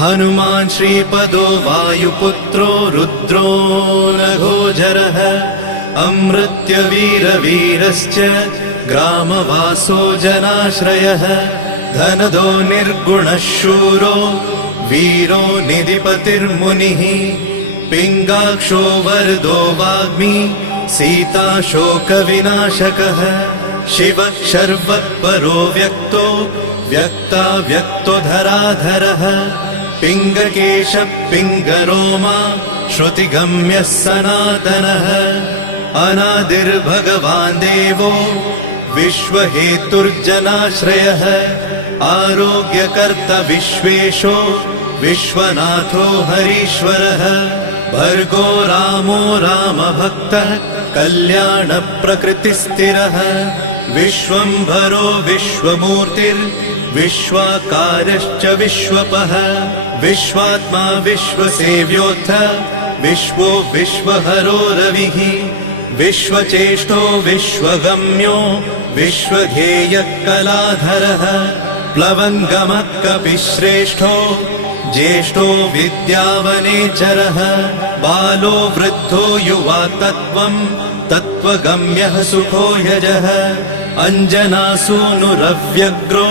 हनुमान् श्रीपदो वायुपुत्रो रुद्रो नघोजरः अमृत्यवीरवीरश्च ग्रामवासो जनाश्रयः धनदो निर्गुणः शूरो वीरो निधिपतिर्मुनिः पिङ्गाक्षो वरदो वाग्मी सीताशोकविनाशकः शिवः शर्वत्परो व्यक्तो व्यक्तो धराधरः पिङ्गकेशः पिङ्गरोमा श्रुतिगम्यः सनातनः अनादिर्भगवान् देवो विश्वहेतुर्जनाश्रयः आरोग्यकर्ता विश्वेशो विश्वनाथो हरीश्वरः भर्गो रामो रामभक्तः कल्याणप्रकृतिस्थिरः विश्वम्भरो विश्वमूर्तिर्विश्वाकारश्च विश्वपः विश्वात्मा विश्वसेव्योऽथ विश्वो विश्वहरो रविः विश्वचेष्टो विश्वगम्यो विश्वध्येयः कलाधरः प्लवङ्गमः कपिश्रेष्ठो ज्येष्ठो विद्यावनेचरः बालो वृद्धो युवा तत्त्वगम्यः सुखो यजः अञ्जनासूनुरव्यग्रो